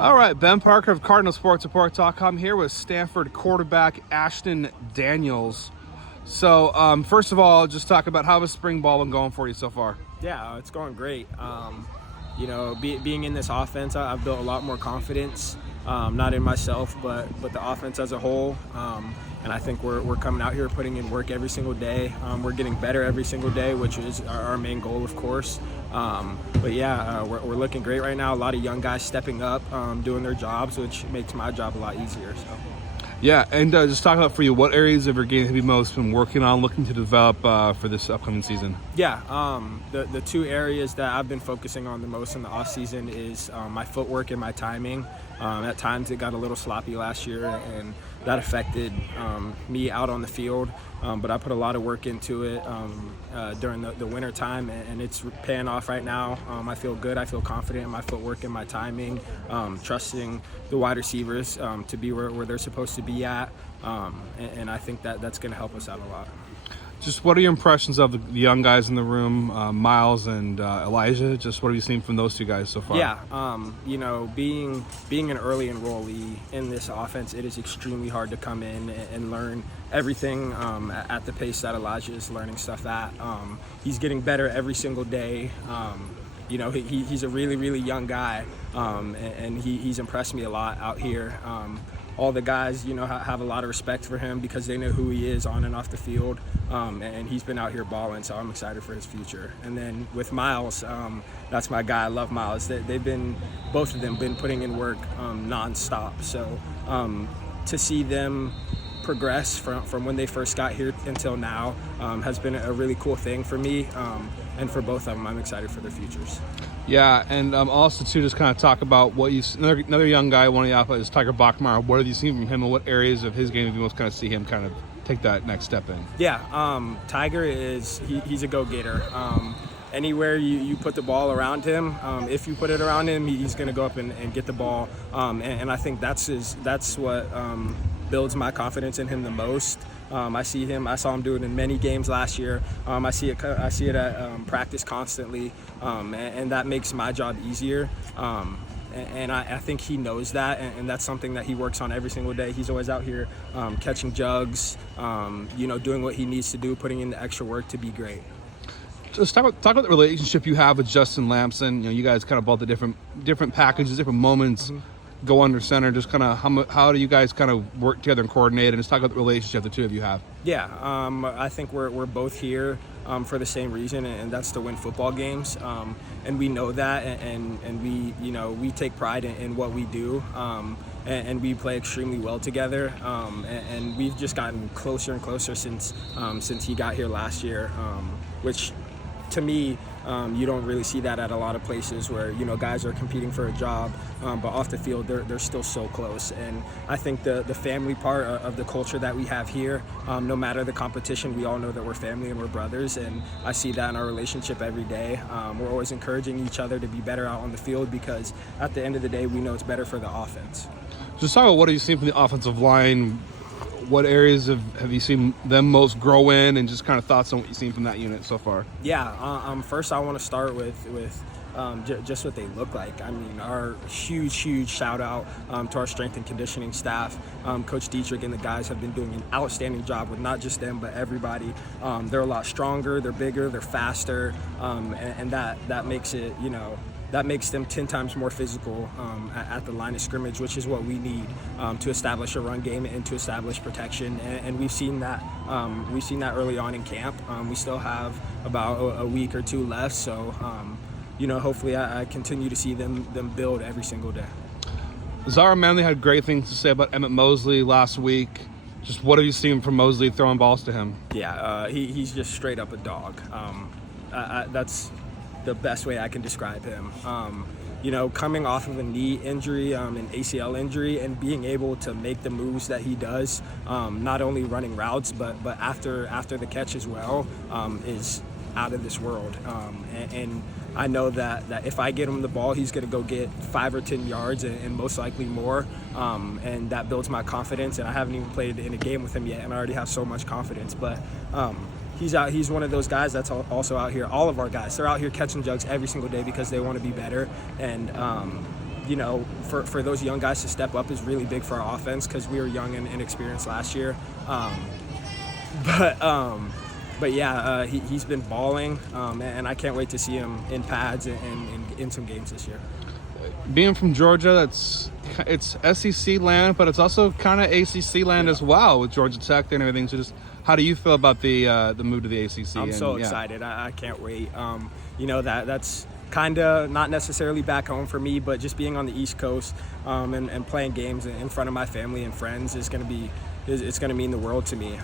All right, Ben Parker of CardinalSportsReport.com here with Stanford quarterback Ashton Daniels. So, first of all, just talk about how has spring ball been going for you so far? Yeah, it's going great. Being in this offense, I've built a lot more confidence, not in myself, but the offense as a whole. And I think we're coming out here putting in work every single day. We're getting better every single day, which is our main goal, of course. We're looking great right now. A lot of young guys stepping up, doing their jobs, which makes my job a lot easier. So. Yeah, and just talk about for you, what areas of your game have you most been working on, looking to develop for this upcoming season? Yeah, the two areas that I've been focusing on the most in the off season is my footwork and my timing. At times it got a little sloppy last year, and that affected me out on the field. But I put a lot of work into it during the winter time, and it's paying off right now. I feel good. I feel confident in my footwork and my timing, trusting the wide receivers to be where they're supposed to be at. And I think that's going to help us out a lot. Just what are your impressions of the young guys in the room, Miles and Elijah? Just what have you seen from those two guys so far? Yeah, being an early enrollee in this offense, it is extremely hard to come in and learn everything at the pace that Elijah is learning stuff at. He's getting better every single day. He's a really, really young guy, and he's impressed me a lot out here. All the guys, have a lot of respect for him because they know who he is on and off the field, and he's been out here balling, so I'm excited for his future. And then with Miles, that's my guy. I love Miles. Both of them been putting in work nonstop. So to see them progress from when they first got here until now has been a really cool thing for me, and for both of them, I'm excited for their futures. Yeah, and also too, just kind of talk about what you another young guy, one of the athletes, Tiger Bachmeyer. What have you seen from him, and what areas of his game have you most kind of see him kind of take that next step in? Yeah, Tiger he's a go-getter. Anywhere you put the ball around him, if you put it around him, he's going to go up and get the ball. And I think that's what builds my confidence in him the most. I saw him do it in many games last year. I see it at practice constantly, and that makes my job easier. And I think he knows that, and that's something that he works on every single day. He's always out here catching jugs, doing what he needs to do, putting in the extra work to be great. Just talk about the relationship you have with Justin Lamson. You guys kind of bought the different packages, different moments. Mm-hmm. Go under center, just kind of how do you guys kind of work together and coordinate, and just talk about the relationship the two of you have? Yeah, I think we're both here for the same reason, and that's to win football games, and we know that, and we take pride in what we do, and we play extremely well together, and we've just gotten closer and closer since he got here last year, which to me, you don't really see that at a lot of places where guys are competing for a job, but off the field they're still so close. And I think the family part of the culture that we have here, no matter the competition, we all know that we're family and we're brothers, and I see that in our relationship every day. We're always encouraging each other to be better out on the field because at the end of the day we know it's better for the offense. Just talk about what have you seen from the offensive line. What areas have you seen them most grow in, and just kind of thoughts on what you've seen from that unit so far? Yeah, first I want to start with just what they look like. I mean, our huge shout out to our strength and conditioning staff. Coach Dietrich and the guys have been doing an outstanding job with not just them, but everybody. They're a lot stronger, they're bigger, they're faster, and that makes it, that makes them 10 times more physical at the line of scrimmage, which is what we need to establish a run game and to establish protection. And we've seen that. We've seen that early on in camp. We still have about a week or two left, so hopefully I continue to see them build every single day. Zara Manley had great things to say about Emmett Mosley last week. Just what have you seen from Mosley throwing balls to him? Yeah, he's just straight up a dog. That's the best way I can describe him. Coming off of a knee injury, an ACL injury, and being able to make the moves that he does, not only running routes, but after the catch as well, is out of this world. And I know that if I get him the ball, he's going to go get 5 or 10 yards and most likely more. And that builds my confidence. And I haven't even played in a game with him yet, and I already have so much confidence. But he's one of those guys that's also out here. All of our guys, they're out here catching jugs every single day because they want to be better. And you know, for those young guys to step up is really big for our offense because we were young and inexperienced last year. But yeah, he's been balling, and I can't wait to see him in pads and in some games this year. Being from Georgia, it's SEC land, but it's also kind of ACC land as well with Georgia Tech and everything. So just how do you feel about the move to the ACC? I'm so excited. I can't wait. You know, that's kind of not necessarily back home for me, but just being on the East Coast and playing games in front of my family and friends is going to be. It's going to mean the world to me.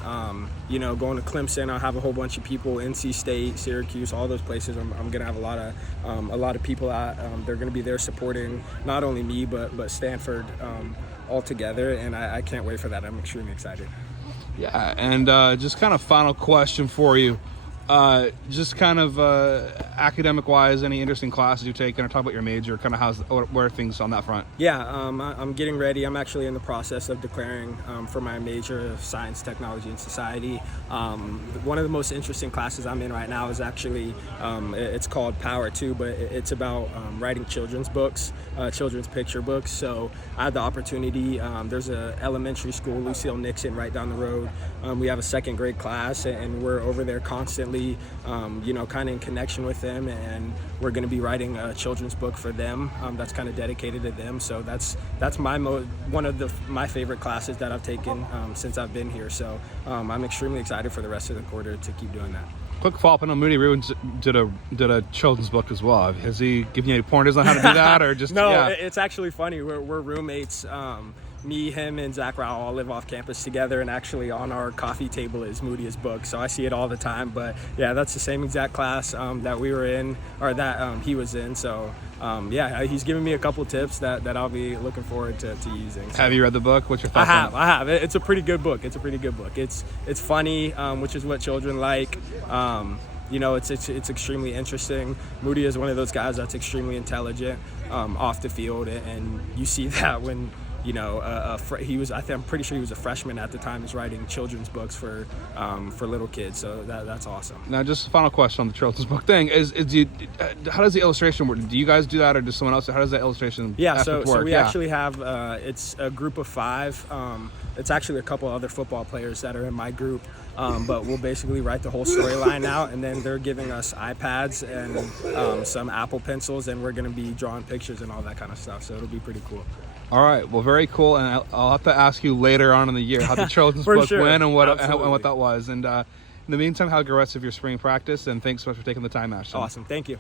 You know, going to Clemson, I'll have a whole bunch of people. NC State, Syracuse, all those places. I'm going to have a lot of people out. They're going to be there supporting not only me but Stanford all together, and I can't wait for that. I'm extremely excited. Yeah, and just kind of final question for you. Just kind of academic-wise, any interesting classes you've taken, or talk about your major, kind of where are things on that front? Yeah, I'm getting ready. I'm actually in the process of declaring for my major of Science, Technology, and Society. One of the most interesting classes I'm in right now is actually, it's called Power 2, but it's about writing children's books, children's picture books. So I had the opportunity, there's an elementary school, Lucille Nixon, right down the road. We have a second grade class, and we're over there constantly, you know, kind of in connection with them, and we're going to be writing a children's book for them that's kind of dedicated to them. So that's one of my favorite classes that I've taken since I've been here. So I'm extremely excited for the rest of the quarter to keep doing that. Quick follow-up, I know Moody Ruins did a children's book as well. Has he given you any pointers on how to do that, or just No, yeah. It's actually funny. We're roommates. Me, him, and Zach Rao all live off campus together, and actually on our coffee table is Moody's book, so I see it all the time. But yeah, that's the same exact class that we were in, or that he was in. So yeah, he's given me a couple tips that I'll be looking forward to using. So. Have you read the book? What's your thoughts? I have. It's a pretty good book. It's funny, which is what children like. You know, it's extremely interesting. Moody is one of those guys that's extremely intelligent off the field, and you see that when. You know, I'm pretty sure he was a freshman at the time. He's writing children's books for little kids. So that's awesome. Now, just a final question on the children's book thing how does the illustration work? Do you guys do that, or does someone else? How does that illustration? Yeah, work? So we actually have it's a group of 5. It's actually a couple other football players that are in my group. But we'll basically write the whole storyline out, and then they're giving us iPads and some Apple Pencils, and we're going to be drawing pictures and all that kind of stuff. So it'll be pretty cool. All right, well, very cool, and I'll have to ask you later on in the year how the children's book went and what that was. And in the meantime, have a good rest of your spring practice, and thanks so much for taking the time, Ashton. Awesome, thank you.